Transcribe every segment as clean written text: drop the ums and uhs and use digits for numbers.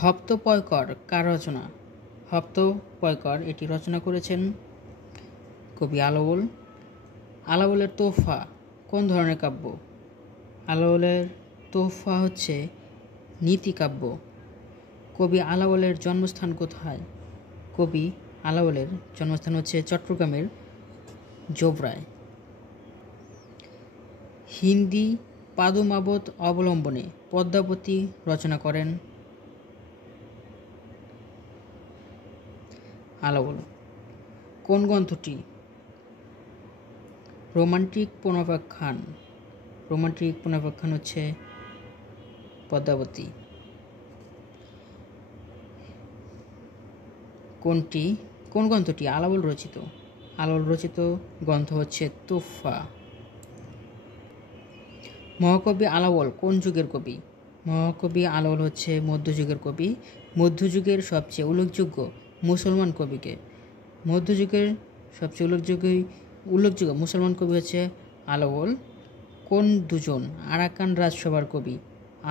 হপ্তপয়কর কার রচনা? হপ্তপয়কর এটি রচনা করেছেন কবি আলাওল। আলাওলের তোহফা কোন ধরনের কাব্য? আলাওলের তোহফা হচ্ছে নীতিকাব্য। কবি আলাওলের জন্মস্থান কোথায়? কবি আলাওলের জন্মস্থান হচ্ছে চট্টগ্রামের জোবরায়। হিন্দি পাদুমাবত অবলম্বনে পদ্মাবতী রচনা করেন আলাওল। কোন গ্রন্থটি রোমান্টিক পুনর্ব্যাখ্যান? রোমান্টিক পুনর্ব্যাখ্যান হচ্ছে পদ্মাবতী। কোন গ্রন্থটি আলাওল রচিত? আলাওল রচিত গ্রন্থ হচ্ছে তোহফা। মহাকবি আলাওল কোন যুগের কবি? মহাকবি আলাওল হচ্ছে মধ্যযুগের কবি। মধ্যযুগের সবচেয়ে উল্লেখযোগ্য মুসলমান কবিকে? মধ্যযুগের সবচেয়ে উল্লেখযোগ্য মুসলমান কবি হচ্ছে আলাওল। কোন দুজন আরাকান রাজসভার কবি?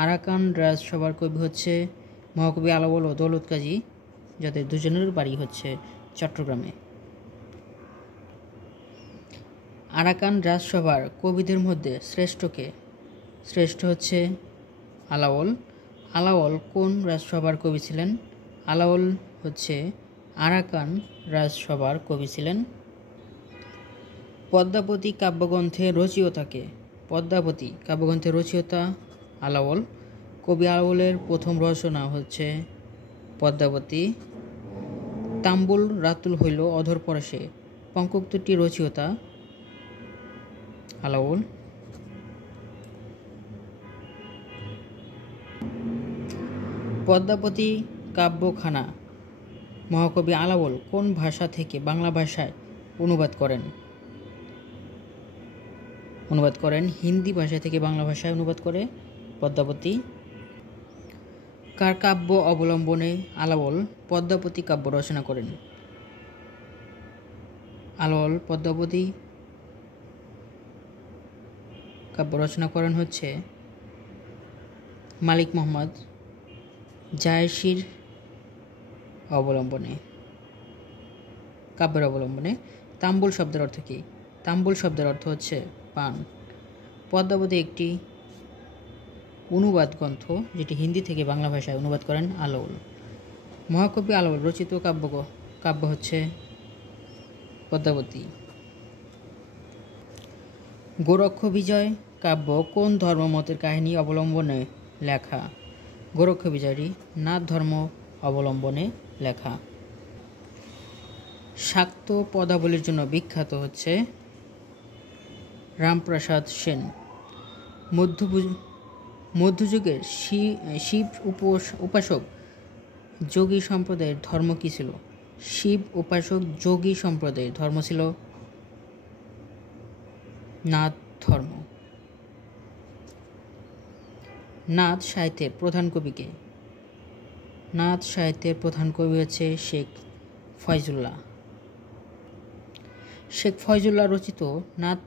আরাকান রাজসভার কবি হচ্ছে মহাকবি আলাওল ও দৌলত কাজী, যাদের দুজনের বাড়ি হচ্ছে চট্টগ্রামে। আরাকান রাজসভার কবিদের মধ্যে শ্রেষ্ঠকে? শ্রেষ্ঠ হচ্ছে আলাওল। আলাওল কোন রাজসভার কবি ছিলেন? আলাওল হচ্ছে আরাকান রাজসভার কবি ছিলেন। পদ্মাবতী কাব্যগ্রন্থের রচয়িতাকে? পদ্মাবতী কাব্যগ্রন্থের রচয়িতা আলাওল। কবি আলাওলের প্রথম রচনা হচ্ছে পদ্মাবতী। তাম্বুল রাতুল হইল অধর পরশে পঙ্কোক্তিটির রচয়িতা আলাওল। পদ্মাবতী কাব্যখানা মহাকবি আলাওল কোন ভাষা থেকে বাংলা ভাষায় অনুবাদ করেন? হিন্দি ভাষা থেকে বাংলা ভাষায় অনুবাদ করে পদ্মাবতী। কার কাব্য অবলম্বনে আলাওল পদ্মাবতী কাব্য রচনা করেন? আলাওল পদ্মাবতী কাব্য রচনা করেন হচ্ছে মালিক মোহাম্মদ জায়সীর অবলম্বনে, কাব্যের অবলম্বনে। তাম্বুল শব্দের অর্থ কী? তাম্বুল শব্দের অর্থ হচ্ছে পান। পদ্মাবতী একটি অনুবাদ গ্রন্থ যেটি হিন্দি থেকে বাংলা ভাষায় অনুবাদ করেন আলাওল। মহাকবি আলাওল রচিত কাব্য হচ্ছে পদ্মাবতী। গোরক্ষ বিজয় কাব্য কোন ধর্মমতের কাহিনী অবলম্বনে লেখা? গোরক্ষ বিজয়টি নাথ ধর্ম অবলম্বনে লেখা। শাক্ত পদাবলীর জন্য বিখ্যাত হচ্ছে রামপ্রসাদ সেন। মধ্যযুগের শিব উপাসক যোগী সম্প্রদায়ের ধর্ম কী ছিল? শিব উপাসক যোগী সম্প্রদায়ের ধর্ম ছিল নাথ ধর্ম। নাথ সাহিত্যের প্রধান কবিকে? নাথ সাহিত্যের প্রধান কবি হচ্ছে শেখ ফয়জুল্লাহ। শেখ ফয়জুল্লাহ রচিত নাথ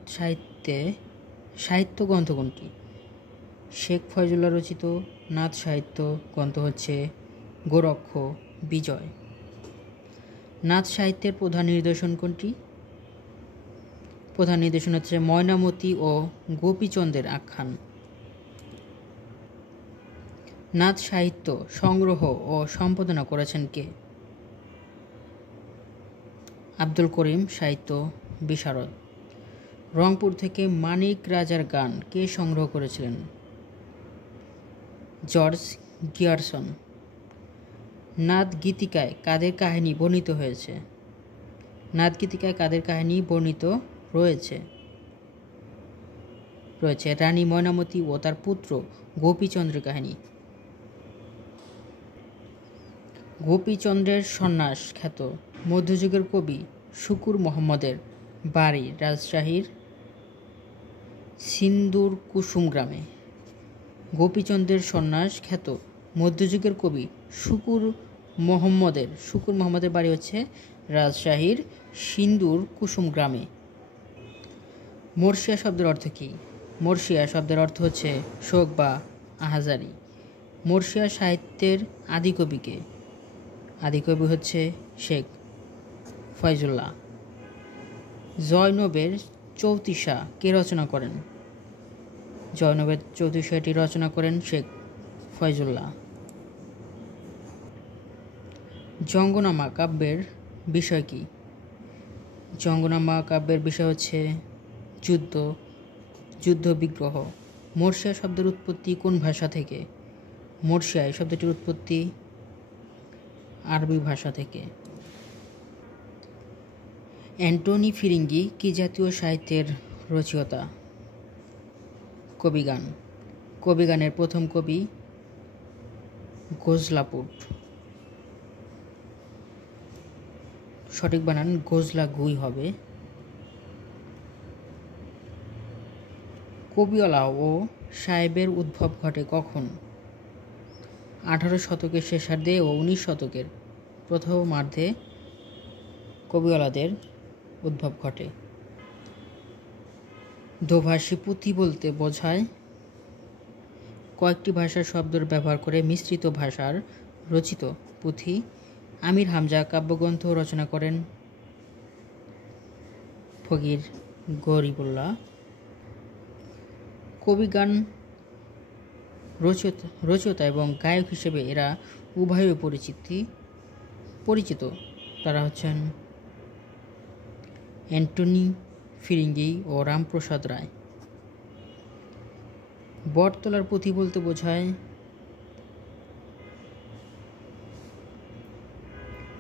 সাহিত্য গ্রন্থ কোনটি? শেখ ফয়জুল্লাহ রচিত নাথ সাহিত্য গ্রন্থ হচ্ছে গোরক্ষ বিজয়। নাথ সাহিত্যের প্রধান নিদর্শন কোনটি? প্রধান নিদর্শন হচ্ছে ময়নামতি ও গোপীচন্দ্রের আখ্যান। নাথ সাহিত্য সংগ্রহ ও সম্পাদনা করেছেন কে? আব্দুল করিম সাহিত্য বিশারদ। রংপুর থেকে মানিক রাজার গান কে সংগ্রহ করেছিলেন? George Grierson. নাথ গীতিকায় কাদের কাহিনী বর্ণিত হয়েছে? নাথ গীতিকায় কাদের কাহিনী বর্ণিত রয়েছে? রানী ময়নামতি ও তার পুত্র গোপীচন্দ্রের কাহিনী। গোপীচন্দ্রের সন্ন্যাস খ্যাত মধ্যযুগের কবি শুকুর মোহাম্মদের বাড়ি রাজশাহীর সিন্দুর কুসুম গ্রামে। গোপীচন্দ্রের সন্ন্যাস খ্যাত মধ্যযুগের কবি শুকুর মোহাম্মদের বাড়ি হচ্ছে রাজশাহীর সিন্দুর কুসুম গ্রামে। মর্শিয়া শব্দের অর্থ কী? মর্শিয়া শব্দের অর্থ হচ্ছে শোক বা আহাজারি। মর্শিয়া সাহিত্যের আদিকবিকে? আদিকবি হচ্ছে শেখ ফয়জুল্লাহ। জয়নবের চৌতিশা কে রচনা করেন? জয়নবের চৌতিশাটি রচনা করেন শেখ ফয়জুল্লাহ। জঙ্গনামা কাব্যের বিষয় কি? জঙ্গনামা কাব্যের বিষয় হচ্ছে যুদ্ধ, যুদ্ধ বিগ্রহ। মর্শিয়া শব্দের উৎপত্তি কোন ভাষা থেকে? মর্শিয়া এই শব্দটির উৎপত্তি আরবি ভাষা থেকে। অ্যান্টনি ফিরিঙ্গি কি জাতীয় সাহিত্যের রচয়িতা? কবিগান। কবিগানের প্রথম কবি গোজলাপুট। সঠিক বানান গোজলাগুই হবে। কবিওয়ালা ও সাহেবের উদ্ভব ঘটে কখন? 18 শতকের শেষার্ধে ও 19 শতকের প্রথমার্ধে কবিওয়ালাদের উদ্ভব ঘটে। দোভাষী পুঁথি বলতে বোঝায় কয়েকটি ভাষার শব্দের ব্যবহার করে মিশ্রিত ভাষার রচিত পুঁথি। আমির হামজা কাব্যগ্রন্থ রচনা করেন ফকির গরিবুল্লাহ। কবিগান রচয়িতা এবং গায়ক হিসেবে এরা উভয়ই পরিচিত। তারা হচ্ছেন অ্যান্টনি ফিরিঙ্গি ও রামপ্রসাদ রায়। বটতলার পুঁথি বলতে বোঝায়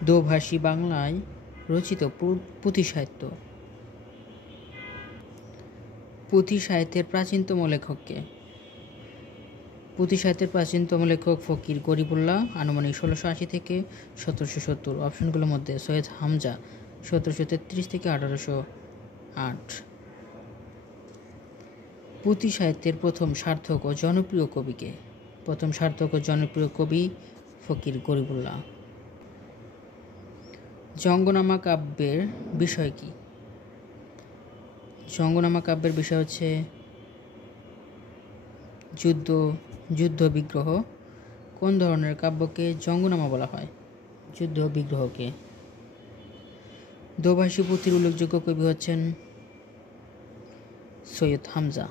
দোভাষী বাংলায় রচিত পুঁথি সাহিত্য। পুঁথি সাহিত্যের প্রাচীনতম লেখককে? পুঁথি সাহিত্যের প্রাচীনতম লেখক ফকির গরিবুল্লাহ, আনুমানিক 1680 থেকে 1770। অপশনগুলোর মধ্যে সৈয়দ হামজা 1733 থেকে 1808। পুঁথি সাহিত্যের প্রথম সার্থক ও জনপ্রিয় কবিকে? প্রথম সার্থক ও জনপ্রিয় কবি ফকির গরিবুল্লাহ। জঙ্গনামা কাব্যের বিষয় কি? জঙ্গনামা কাব্যের বিষয় হচ্ছে যুদ্ধ বিগ্রহ। কোন ধরনের কাব্যকে জঙ্গনামা বলা হয়? যুদ্ধ বিগ্রহকে। দোভাষী পুঁথির উল্লেখযোগ্য কবি হচ্ছেন সৈয়দ হামজা।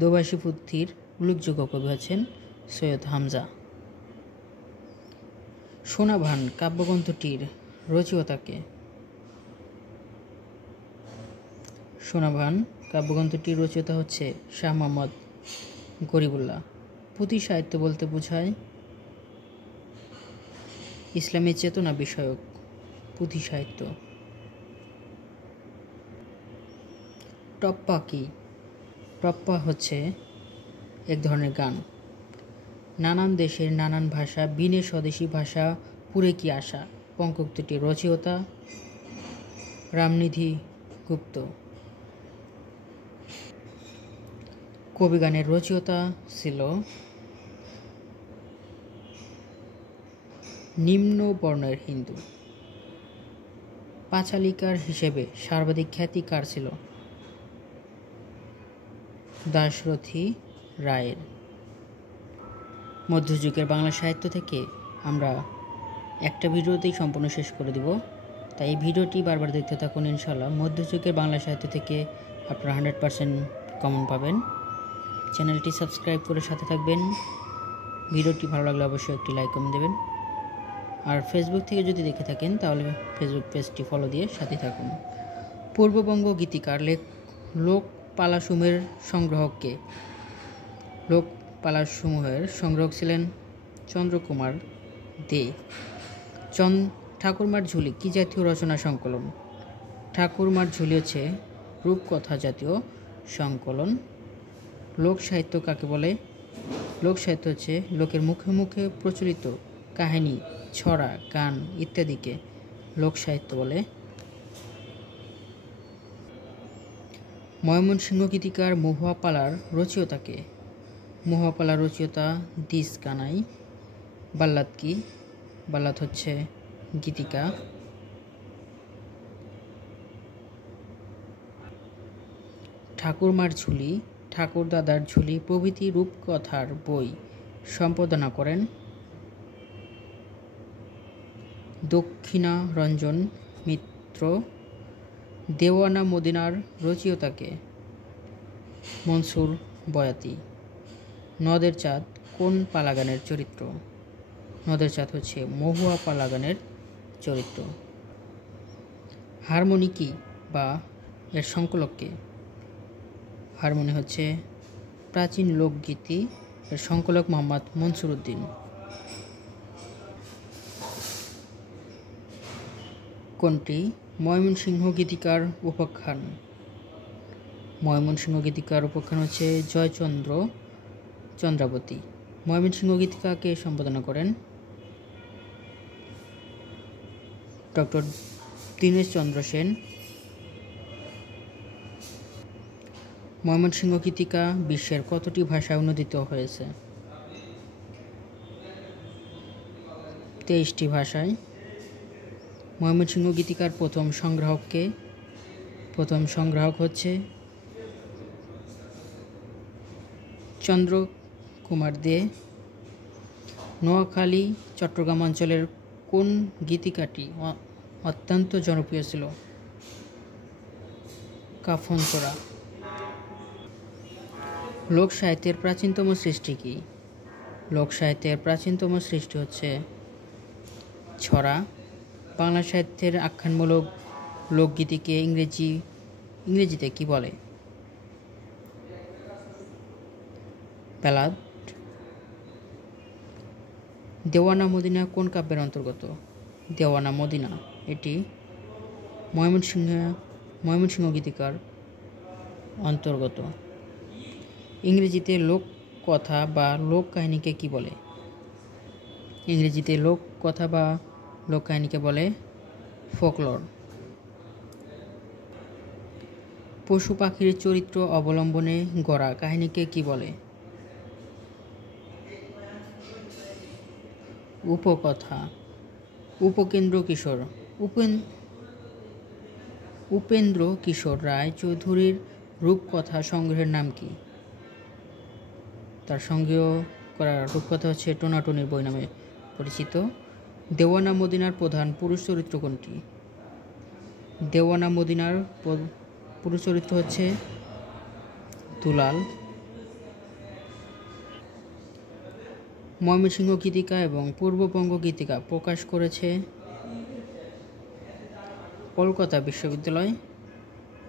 দোভাষী পুঁথির উল্লেখযোগ্য কবি হচ্ছেন সৈয়দ হামজা। সোনাভান কাব্যগ্রন্থটির রচয়িতাকে? সোনাভান কাব্যগ্রন্থটির রচয়িতা হচ্ছে শাহ মোহাম্মদ গরিবুল্লাহ। পুঁথি সাহিত্য বলতে বোঝায় ইসলামী চেতনা বিষয়ক পুঁথি সাহিত্য। টপ্পা কি? টপ্পা হচ্ছে এক ধরনের গান। নানান দেশের নানান ভাষা বিনে স্বদেশী ভাষা পুরে কি আশা? পঙ্কোক্তিটির রচয়িতা রামনিধি গুপ্ত। কবিগানের রচয়িতা ছিল নিম্ন বর্ণের হিন্দু। পাঁচালিকার হিসেবে সর্বাধিক খ্যাতি কার ছিল? দাশরথী রায়ের। মধ্যযুগের বাংলা সাহিত্য থেকে আমরা একটা ভিডিওতেই সম্পূর্ণ শেষ করে দিব, তাই এই ভিডিওটি বারবার দেখতে থাকুন। ইনশাআল্লাহ মধ্যযুগের বাংলা সাহিত্য থেকে আপনারা 100% কমন পাবেন। চ্যানেলটি সাবস্ক্রাইব করে সাথে থাকবেন। ভিডিওটি ভালো লাগলে অবশ্যই একটি লাইক কমেন্ট দেবেন। আর ফেসবুক থেকে যদি দেখে থাকেন তাহলে ফেসবুক পেজটি ফলো দিয়ে সাথে থাকুন। পূর্ববঙ্গ গীতিকার লোকপালাসমূহের সংগ্রাহককে? লোকপালাসমূহের সংগ্রাহক ছিলেন চন্দ্রকুমার দে। ঠাকুরমার ঝুলি কি জাতীয় রচনা সংকলন? ঠাকুরমার ঝুলি হচ্ছে রূপকথা জাতীয় সংকলন। লোক সাহিত্য কাকে বলে? লোক সাহিত্য হচ্ছে লোকের মুখে মুখে প্রচলিত কাহিনী, ছড়া, গান ইত্যাদিকে লোক সাহিত্য বলে। ময়মনসিংহ গীতিকার মহুয়া পালার রচয়িতাকে? মহুয়া পালার রচয়িতা দিস কানাই। বাল্লাদ কি? বাল্লাদ হচ্ছে গীতিকা। ঠাকুরমার ঝুলি ঠাকুরদাদার ঝুলি প্রভৃতি রূপকথার বই সম্পাদনা করেন দক্ষিণারঞ্জন মিত্র। দেওয়ানা মদিনার রচয়িতাকে মনসুর বয়াতি। নদের চাঁদ কোন পালাগানের চরিত্র? নদের চাঁদ হচ্ছে মহুয়া পালাগানের চরিত্র। হারমোনি কি বা এর সংকলক কে? হারমোনি হচ্ছে প্রাচীন লোকগীতি, এর সংকলক মোহাম্মদ মনসুর উদ্দিন। কোনটি ময়মনসিংহ গীতিকার উপাখ্যান? ময়মনসিংহ গীতিকার উপাখ্যান হচ্ছে জয়চন্দ্র চন্দ্রাবতী। ময়মনসিংহ গীতিকাকে সম্পাদনা করেন ডক্টর দীনেশ চন্দ্র সেন। ময়মনসিংহ গীতিকা বিশ্বের কতটি ভাষায় অনূদিত হয়েছে? 23টি ভাষায়। ময়মনসিংহ গীতিকার প্রথম সংগ্রাহককে? প্রথম সংগ্রাহক হচ্ছে চন্দ্র কুমার দে। নোয়াখালী চট্টগ্রাম অঞ্চলের কোন গীতিকাটি অত্যন্ত জনপ্রিয় ছিল? কাফনচোরা। লোক সাহিত্যের প্রাচীনতম সৃষ্টি কি? লোক সাহিত্যের প্রাচীনতম সৃষ্টি হচ্ছে ছড়া। বাংলা সাহিত্যের আখ্যানমূলক লোকগীতিকে ইংরেজিতে কি বলে? ব্যালাড। দেওয়ানা মদিনা কোন কাব্যের অন্তর্গত? দেওয়ানা মদিনা এটি ময়মনসিংহ গীতিকার অন্তর্গত। ইংরেজিতে লোক কথা বা লোক কাহিনীকে কি বলে? ইংরেজিতে লোক কথা বা লোক কাহিনীকে বলে ফোকলোর। পশু পাখির চরিত্র অবলম্বনে গড়া কাহিনীকে কি বলে? উপকথা। উপেন্দ্র কিশোর রায় চৌধুরীর রূপকথা সংগ্রহের নাম কি? তার সংগ্রহ করা রূপকথা হচ্ছে টোনাটনির বই নামে পরিচিত। দেওয়ানা মদিনার প্রধান পুরুষ চরিত্র কোনটি? দেওয়ানা মদিনার পুরুষ চরিত্র হচ্ছে দুলাল। ময়মনসিংহ গীতিকা এবং পূর্ববঙ্গ গীতিকা প্রকাশ করেছে কলকাতা বিশ্ববিদ্যালয়।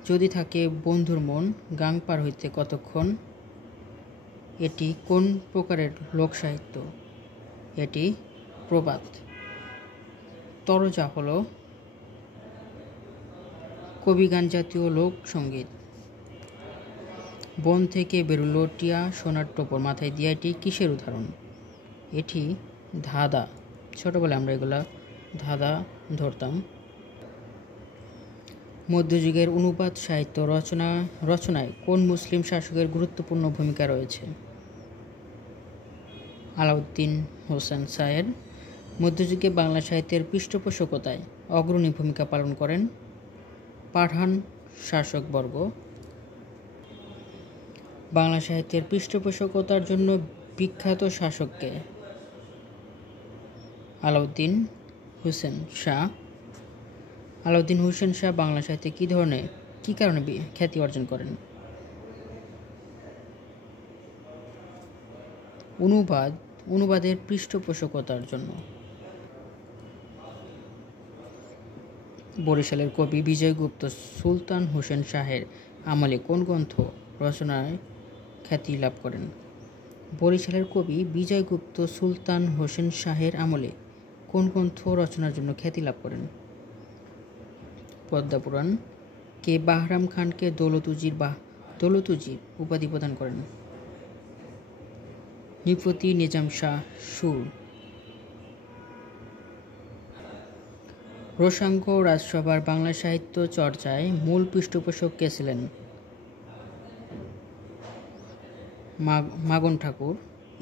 যদি থাকে বন্ধুর মন গাং পার হইতে কতক্ষণ এটি কোন প্রকারের লোকসাহিত্য? এটি প্রবাদ। তরজা হল কবিগান জাতীয় লোক সঙ্গীত। বন থেকে বেরুলো টিয়া সোনার টোপর মাথায় দিয়া এটি কিসের উদাহরণ? এটি ধাঁধা। ছোটবেলায় আমরা এগুলা ধাঁধা ধরতাম। মধ্যযুগের অনুবাদ সাহিত্য রচনায় কোন মুসলিম শাসকের গুরুত্বপূর্ণ ভূমিকা রয়েছে? আলাউদ্দিন হোসেন শাহের। মধ্যযুগে বাংলা সাহিত্যের পৃষ্ঠপোষকতায় অগ্রণী ভূমিকা পালন করেন পাঠান শাসকবর্গ। বাংলা সাহিত্যের পৃষ্ঠপোষকতার জন্য বিখ্যাত শাসককে? আলাউদ্দিন হোসেন শাহ। আলাউদ্দিন হোসেন শাহ বাংলা সাহিত্যে কি কারণে খ্যাতি অর্জন করেন? অনুবাদের পৃষ্ঠপোষকতার জন্য। বরিশালের কবি বিজয়গুপ্ত সুলতান হোসেন শাহের আমলে কোন গ্রন্থ রচনায় খ্যাতি লাভ করেন? বরিশালের কবি বিজয়গুপ্ত সুলতান হোসেন শাহের আমলে কোন গ্রন্থ রচনার জন্য খ্যাতি লাভ করেন? পদ্মা পুরাণ। কে বাহরাম খানকে দৌলতুজির উপাধি প্রদান করেন? নৃপতি নিজাম শাহ সুর। রোসাঙ্গ রাজসভার বাংলা সাহিত্য চর্চায় মূল পৃষ্ঠপোষক কে ছিলেন? মাগন ঠাকুর।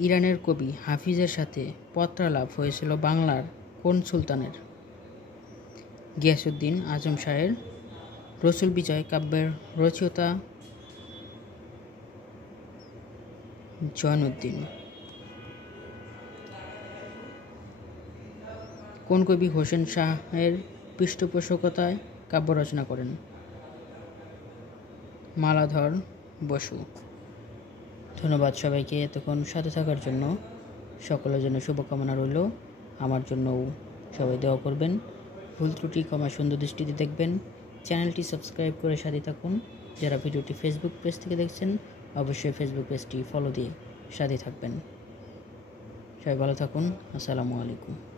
ইরানের কবি হাফিজের সাথে পত্রালাপ হয়েছিল বাংলার কোন সুলতানের? গিয়াসউদ্দিন আজম শাহের। রসুল বিজয় কাব্যের রচয়িতা জয়নুদ্দিন। কোন কবি হোসেন শাহের পৃষ্ঠপোষকতায় কাব্য রচনা করেন? মালাধর বসু। ধন্যবাদ সবাইকে এতক্ষণ সাথে থাকার জন্য। সকলের জন্য শুভকামনা রইল। আমার জন্যও সবাই দোয়া করবেন। ভুল ত্রুটি ক্ষমা সুন্দর দৃষ্টিতে দেখবেন। চ্যানেলটি সাবস্ক্রাইব করে সাথে থাকুন। যারা ভিডিওটি ফেসবুক পেজ থেকে দেখছেন অবশ্যই ফেসবুক পেজটি ফলো দিয়ে সাথে থাকবেন। সবাই ভালো থাকুন। আসসালামু আলাইকুম।